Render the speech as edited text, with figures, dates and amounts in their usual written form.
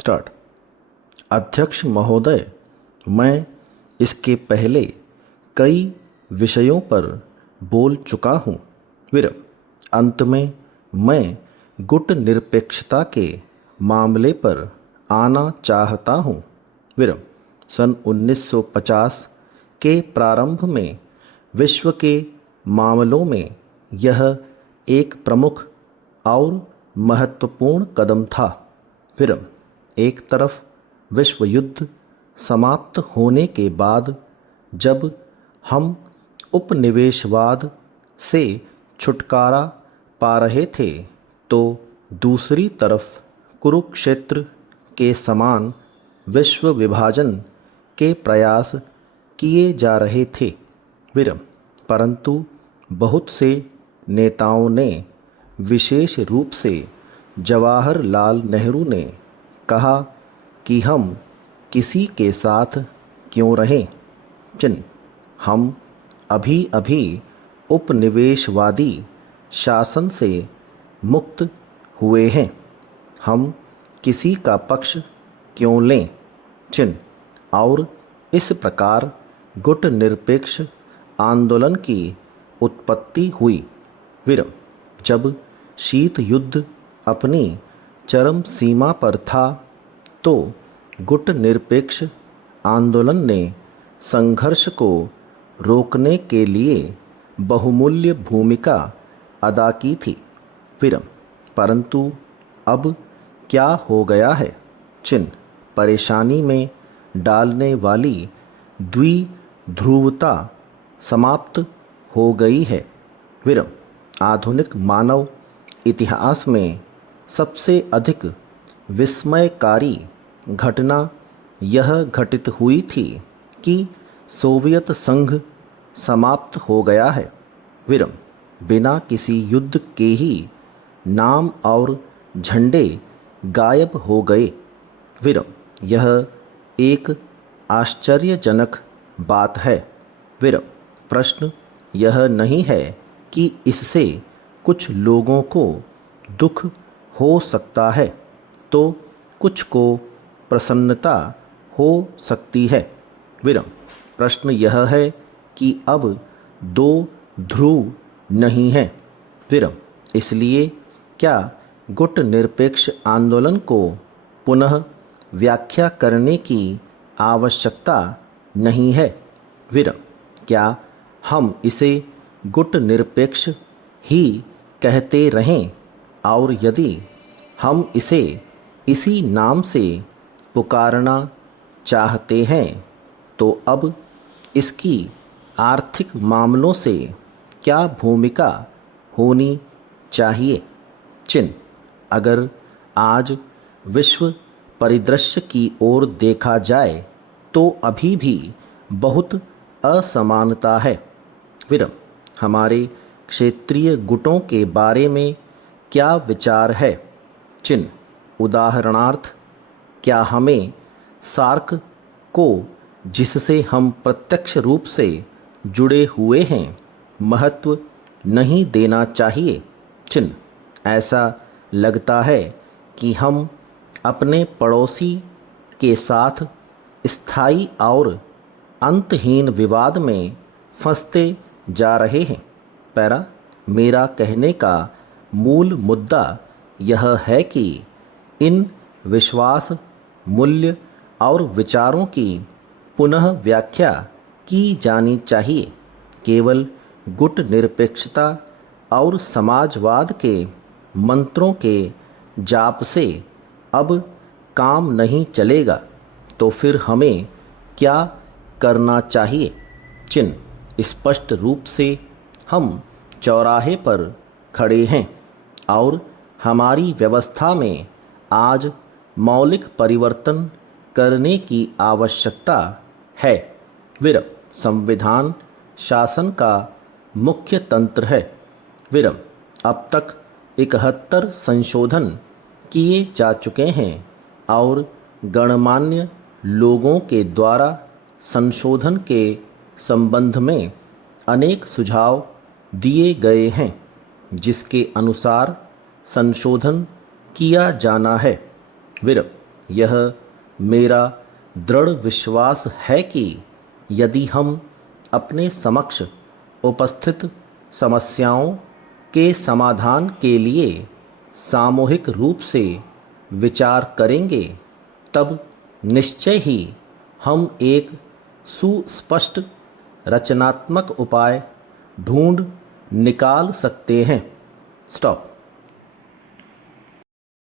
Start. अध्यक्ष महोदय, मैं इसके पहले कई विषयों पर बोल चुका हूँ। अंत में मैं गुट निरपेक्षता के मामले पर आना चाहता हूँ। सन 1950 के प्रारंभ में विश्व के मामलों में यह एक प्रमुख और महत्वपूर्ण कदम था। एक तरफ विश्व युद्ध समाप्त होने के बाद जब हम उपनिवेशवाद से छुटकारा पा रहे थे, तो दूसरी तरफ कुरुक्षेत्र के समान विश्व विभाजन के प्रयास किए जा रहे थे। परंतु बहुत से नेताओं ने, विशेष रूप से जवाहरलाल नेहरू ने कहा कि हम किसी के साथ क्यों रहें। हम अभी अभी उपनिवेशवादी शासन से मुक्त हुए हैं, हम किसी का पक्ष क्यों लें। और इस प्रकार गुट निरपेक्ष आंदोलन की उत्पत्ति हुई। जब शीत युद्ध अपनी चरम सीमा पर था, तो गुट निरपेक्ष आंदोलन ने संघर्ष को रोकने के लिए बहुमूल्य भूमिका अदा की थी। परंतु अब क्या हो गया है? परेशानी में डालने वाली द्विध्रुवता समाप्त हो गई है। आधुनिक मानव इतिहास में सबसे अधिक विस्मयकारी घटना यह घटित हुई थी कि सोवियत संघ समाप्त हो गया है। बिना किसी युद्ध के ही नाम और झंडे गायब हो गए। यह एक आश्चर्यजनक बात है। प्रश्न यह नहीं है कि इससे कुछ लोगों को दुख हो सकता है, तो कुछ को प्रसन्नता हो सकती है। प्रश्न यह है कि अब दो ध्रुव नहीं हैं। इसलिए क्या गुट निरपेक्ष आंदोलन को पुनः व्याख्या करने की आवश्यकता नहीं है? क्या हम इसे गुट निरपेक्ष ही कहते रहें, और यदि हम इसे इसी नाम से पुकारना चाहते हैं, तो अब इसकी आर्थिक मामलों से क्या भूमिका होनी चाहिए? अगर आज विश्व परिदृश्य की ओर देखा जाए, तो अभी भी बहुत असमानता है। हमारे क्षेत्रीय गुटों के बारे में क्या विचार है? उदाहरणार्थ, क्या हमें सार्क को, जिससे हम प्रत्यक्ष रूप से जुड़े हुए हैं, महत्व नहीं देना चाहिए? ऐसा लगता है कि हम अपने पड़ोसी के साथ स्थायी और अंतहीन विवाद में फंसते जा रहे हैं। मेरा कहने का मूल मुद्दा यह है कि इन विश्वास, मूल्य और विचारों की पुनः व्याख्या की जानी चाहिए। केवल गुट निरपेक्षता और समाजवाद के मंत्रों के जाप से अब काम नहीं चलेगा, तो फिर हमें क्या करना चाहिए? स्पष्ट रूप से हम चौराहे पर खड़े हैं और हमारी व्यवस्था में आज मौलिक परिवर्तन करने की आवश्यकता है। संविधान शासन का मुख्य तंत्र है। अब तक 71 संशोधन किए जा चुके हैं और गणमान्य लोगों के द्वारा संशोधन के संबंध में अनेक सुझाव दिए गए हैं, जिसके अनुसार संशोधन किया जाना है। यह मेरा दृढ़ विश्वास है कि यदि हम अपने समक्ष उपस्थित समस्याओं के समाधान के लिए सामूहिक रूप से विचार करेंगे, तब निश्चय ही हम एक सुस्पष्ट रचनात्मक उपाय ढूंढ निकाल सकते हैं। स्टॉप।